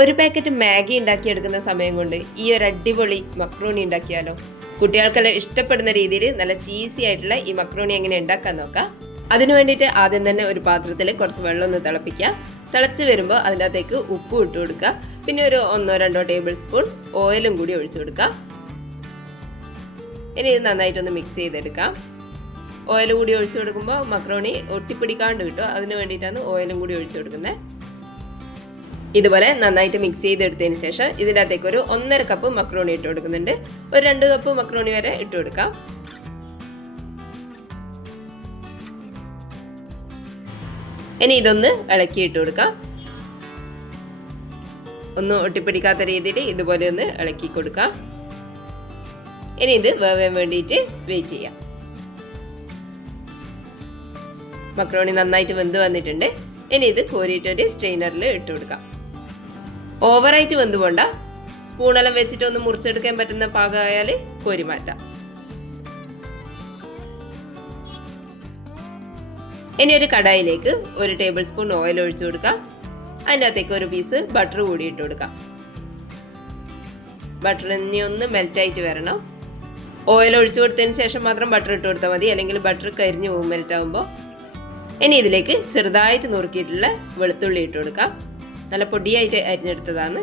ഒരു packet Maggi ഉണ്ടാക്കിയെടുക്കുന്ന സമയം കൊണ്ട് ഈ ഒരു അടിപൊളി മക്രോണി ഉണ്ടാക്കിയാലോ. കുട്ടികൾക്കെല്ലാം ഇഷ്ടപ്പെടുന്ന രീതിയിൽ നല്ല ചീസി ആയിട്ടുള്ള ഈ മക്രോണി എങ്ങനെ ഉണ്ടാക്കാൻ നോക്കാം. അതിനു വേണ്ടിയിട്ട് ആദ്യം തന്നെ ഒരു പാത്രത്തിൽ കുറച്ച് വെള്ളം ഒന്ന് തിളപ്പിക്കുക. തിളച്ച് വരുമ്പോൾ അതിൻ്റെ അകത്തേക്ക് ഉപ്പും ഇട്ട് കൊടുക്കുക. പിന്നെ ഒരു 1-2 ടേബിൾ സ്പൂൺ ഓയിലും കൂടി ഒഴിച്ചു കൊടുക്കുക. ഇനി ഇത് നന്നായിട്ടൊന്ന് മിക്സ് ചെയ്തെടുക്കാം. ഓയിൽ കൂടി ഒഴിച്ചു കൊടുക്കുമ്പോൾ മക്രോണി ഒട്ടിപ്പിടിക്കാണ്ട് കിട്ടും. അതിന് വേണ്ടിയിട്ടാണ് ഓയിലും കൂടി ഒഴിച്ചു കൊടുക്കുന്നത്. ഇതുപോലെ നന്നായിട്ട് മിക്സ് ചെയ്തെടുത്തതിന് ശേഷം ഇതിൻ്റെ അകത്തേക്ക് ഒരു 1.5 കപ്പ് മക്രോണി ഇട്ട് കൊടുക്കുന്നുണ്ട്. ഒരു 2 കപ്പ് മക്രോണി വരെ ഇട്ട് കൊടുക്കാം. ഇനി ഇതൊന്ന് ഇളക്കി ഇട്ട് കൊടുക്കാം. ഒന്നും ഒട്ടിപ്പിടിക്കാത്ത രീതിയിൽ ഇതുപോലെ ഒന്ന് ഇളക്കി കൊടുക്കാം. ഇനി ഇത് വേവാൻ വേണ്ടിയിട്ട് വെയിറ്റ് ചെയ്യാം. മക്രോണി നന്നായിട്ട് വെന്ത് വന്നിട്ടുണ്ട്. ഇനി ഇത് കോരിയിട്ടൊരു സ്ട്രെയിനറിൽ ഇട്ട് കൊടുക്കാം. ഓവറായിട്ട് വെന്ത് പോണ്ട. സ്പൂണെല്ലാം വെച്ചിട്ട് ഒന്ന് മുറിച്ചെടുക്കാൻ പറ്റുന്ന പാകമായാൽ കോരി മാറ്റാം. ഇനി ഒരു കടായിലേക്ക് 1 ടേബിൾ സ്പൂൺ ഓയിൽ ഒഴിച്ചു കൊടുക്കാം. അതിൻ്റെ അകത്തേക്ക് ഒരു പീസ് ബട്ടർ കൂടി ഇട്ട് കൊടുക്കാം. ബട്ടർ ഇനി ഒന്ന് മെൽറ്റായിട്ട് വരണം. ഓയിൽ ഒഴിച്ചു കൊടുത്തതിന് ശേഷം മാത്രം ബട്ടർ ഇട്ട് കൊടുത്താൽ മതി, അല്ലെങ്കിൽ ബട്ടർ കരിഞ്ഞു പോകും മെൽറ്റ് ആകുമ്പോൾ. ഇനി ഇതിലേക്ക് ചെറുതായിട്ട് നുറുക്കിയിട്ടുള്ള വെളുത്തുള്ളി ഇട്ട് കൊടുക്കാം. നല്ല പൊടിയായിട്ട് അരിഞ്ഞെടുത്തതാണ്.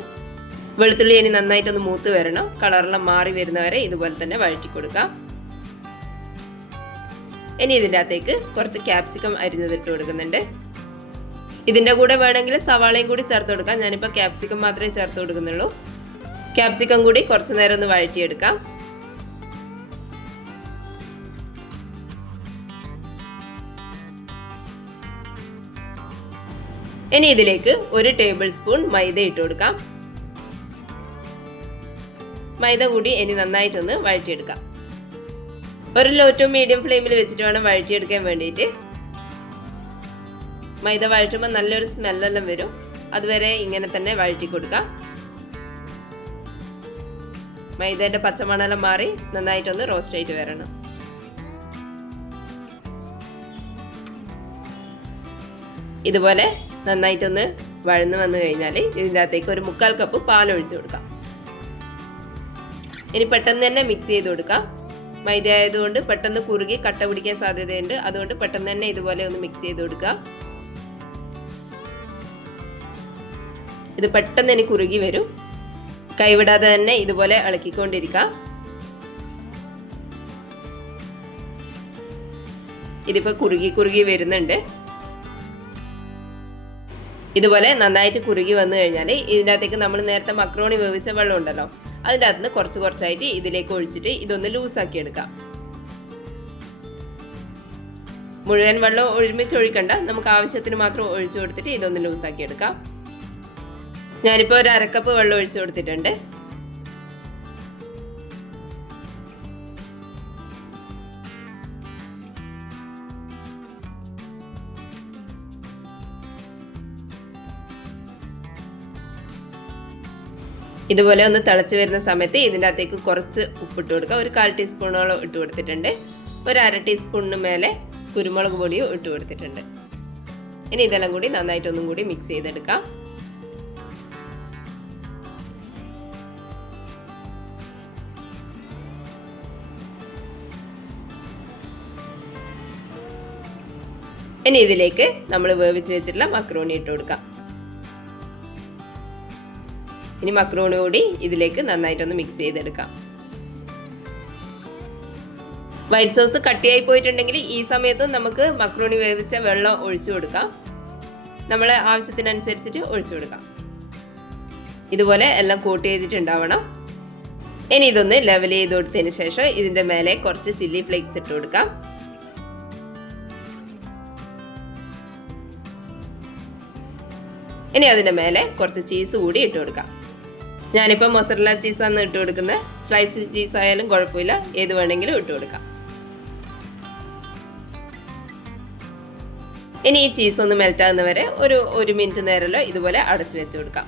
വെളുത്തുള്ളി ഇനി നന്നായിട്ടൊന്ന് മൂത്ത് വരണം. കളറെല്ലാം മാറി വരുന്നവരെ ഇതുപോലെ തന്നെ വഴറ്റി കൊടുക്കാം. ഇനി ഇതിൻ്റെ അകത്തേക്ക് കുറച്ച് ക്യാപ്സിക്കം അരിഞ്ഞതിട്ട് കൊടുക്കുന്നുണ്ട്. ഇതിൻ്റെ കൂടെ വേണമെങ്കിൽ സവാളയും കൂടി ചേർത്ത് കൊടുക്കാം. ഞാനിപ്പോൾ ക്യാപ്സിക്കം മാത്രമേ ചേർത്ത് കൊടുക്കുന്നുള്ളൂ. ക്യാപ്സിക്കം കൂടി കുറച്ച് നേരം ഒന്ന് വഴറ്റിയെടുക്കാം. ഇനി ഇതിലേക്ക് 1 ടേബിൾ സ്പൂൺ മൈദ ഇട്ട് കൊടുക്കാം. മൈദ കൂടി ഇനി നന്നായിട്ടൊന്ന് വഴറ്റിയെടുക്കാം. ഒരു ലോ ടു മീഡിയം ഫ്ലെയിമിൽ വെച്ചിട്ട് വേണം വഴറ്റിയെടുക്കാൻ വേണ്ടിയിട്ട്. മൈദ വഴറ്റുമ്പോൾ നല്ലൊരു സ്മെല്ലെല്ലാം വരും. അതുവരെ ഇങ്ങനെ തന്നെ വഴറ്റി കൊടുക്കാം. മൈദേൻ്റെ പച്ചമണെല്ലാം മാറി നന്നായിട്ടൊന്ന് റോസ്റ്റ് ആയിട്ട് വരണം. ഇതുപോലെ നന്നായിട്ടൊന്ന് വഴന്ന് വന്നു കഴിഞ്ഞാൽ ഇതിൻ്റെ അകത്തേക്ക് ഒരു 1/4 കപ്പ് പാൽ ഒഴിച്ചു കൊടുക്കാം. ഇനി പെട്ടെന്ന് തന്നെ മിക്സ് ചെയ്ത് കൊടുക്കാം. മൈദ ആയതുകൊണ്ട് പെട്ടെന്ന് കുറുകി കട്ട പിടിക്കാൻ സാധ്യതയുണ്ട്. അതുകൊണ്ട് പെട്ടെന്ന് തന്നെ ഇതുപോലെ ഒന്ന് മിക്സ് ചെയ്ത് കൊടുക്കുക. ഇത് പെട്ടെന്ന് തന്നെ കുറുകി വരും. കൈവിടാതെ തന്നെ ഇതുപോലെ ഇളക്കിക്കൊണ്ടിരിക്കുക. ഇതിപ്പോൾ കുറുകി വരുന്നുണ്ട്. ഇതുപോലെ നന്നായിട്ട് കുറുകി വന്നു കഴിഞ്ഞാൽ ഇതിൻ്റെ അകത്തേക്ക് നമ്മൾ നേരത്തെ മക്രോണി വേവിച്ച വെള്ളം ഉണ്ടല്ലോ, അതിൻ്റെ അകത്ത് നിന്ന് കുറച്ചായിട്ട് ഇതിലേക്ക് ഒഴിച്ചിട്ട് ഇതൊന്ന് ലൂസാക്കി എടുക്കാം. മുഴുവൻ വെള്ളം ഒരുമിച്ച് ഒഴിക്കണ്ട, നമുക്ക് ആവശ്യത്തിന് മാത്രം ഒഴിച്ചു കൊടുത്തിട്ട് ഇതൊന്ന് ലൂസാക്കി എടുക്കാം. ഞാനിപ്പോൾ ഒരു 1/2 കപ്പ് വെള്ളം ഒഴിച്ചു കൊടുത്തിട്ടുണ്ട്. ഇതുപോലെ ഒന്ന് തിളച്ച് വരുന്ന സമയത്ത് ഇതിൻ്റെ അകത്തേക്ക് കുറച്ച് ഉപ്പിട്ട് കൊടുക്കുക. ഒരു 1/4 ടീസ്പൂണോളം ഇട്ട് കൊടുത്തിട്ടുണ്ട്. ഒരു 1/2 ടീസ്പൂണിന് മേലെ കുരുമുളക് പൊടിയും ഇട്ട് കൊടുത്തിട്ടുണ്ട്. ഇനി ഇതെല്ലാം കൂടി നന്നായിട്ടൊന്നും കൂടി മിക്സ് ചെയ്തെടുക്കാം. ഇനി ഇതിലേക്ക് നമ്മൾ വേവിച്ച് വെച്ചിട്ടുള്ള മക്രോണി ഇട്ട് കൊടുക്കാം. ഇനി മക്രോണി കൂടി ഇതിലേക്ക് നന്നായിട്ടൊന്ന് മിക്സ് ചെയ്തെടുക്കാം. വൈറ്റ് സോസ് കട്ടിയായി പോയിട്ടുണ്ടെങ്കിൽ ഈ സമയത്ത് നമുക്ക് മക്രോണി വേവിച്ച വെള്ളം ഒഴിച്ചു കൊടുക്കാം. നമ്മളെ ആവശ്യത്തിനനുസരിച്ചിട്ട് ഒഴിച്ചു കൊടുക്കാം. ഇതുപോലെ എല്ലാം കോട്ട് ചെയ്തിട്ടുണ്ടാവണം. ഇനി ഇതൊന്ന് ലെവൽ ചെയ്ത് കൊടുത്തതിന് ശേഷം ഇതിൻ്റെ മേലെ കുറച്ച് ചില്ലി ഫ്ലേക്സ് ഇട്ട് കൊടുക്കാം. ഇനി അതിൻ്റെ മേലെ കുറച്ച് ചീസ് കൂടി ഇട്ട് കൊടുക്കാം. ഞാനിപ്പോൾ മൊസറല്ല ചീസാണ് ഇട്ട് കൊടുക്കുന്നത്. സ്ലൈസ് ചീസ് ആയാലും കുഴപ്പമില്ല, ഏത് വേണമെങ്കിലും ഇട്ട് കൊടുക്കാം. ഇനി ഈ ചീസ് ഒന്ന് മെൽറ്റ് ആകുന്നവരെ ഒരു 1 മിനിറ്റ് നേരമല്ലോ ഇതുപോലെ അടച്ചു വെച്ച് കൊടുക്കാം.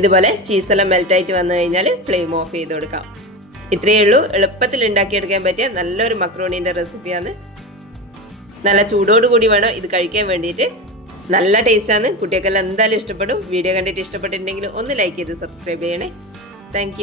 ഇതുപോലെ ചീസെല്ലാം മെൽറ്റായിട്ട് വന്നു കഴിഞ്ഞാൽ ഫ്ലെയിം ഓഫ് ചെയ്ത് കൊടുക്കാം. ഇത്രയേ ഉള്ളൂ. എളുപ്പത്തിൽ ഉണ്ടാക്കിയെടുക്കാൻ പറ്റിയ നല്ലൊരു മക്രോണീൻ്റെ റെസിപ്പിയാണ്. നല്ല ചൂടോടുകൂടി വേണം ഇത് കഴിക്കാൻ വേണ്ടിയിട്ട്. നല്ല ടേസ്റ്റാണ്, കുട്ടികൾക്കെല്ലാം എന്തായാലും ഇഷ്ടപ്പെടും. വീഡിയോ കണ്ടിട്ട് ഇഷ്ടപ്പെട്ടിട്ടുണ്ടെങ്കിൽ ഒന്ന് ലൈക്ക് ചെയ്ത് സബ്സ്ക്രൈബ് ചെയ്യണേ. താങ്ക്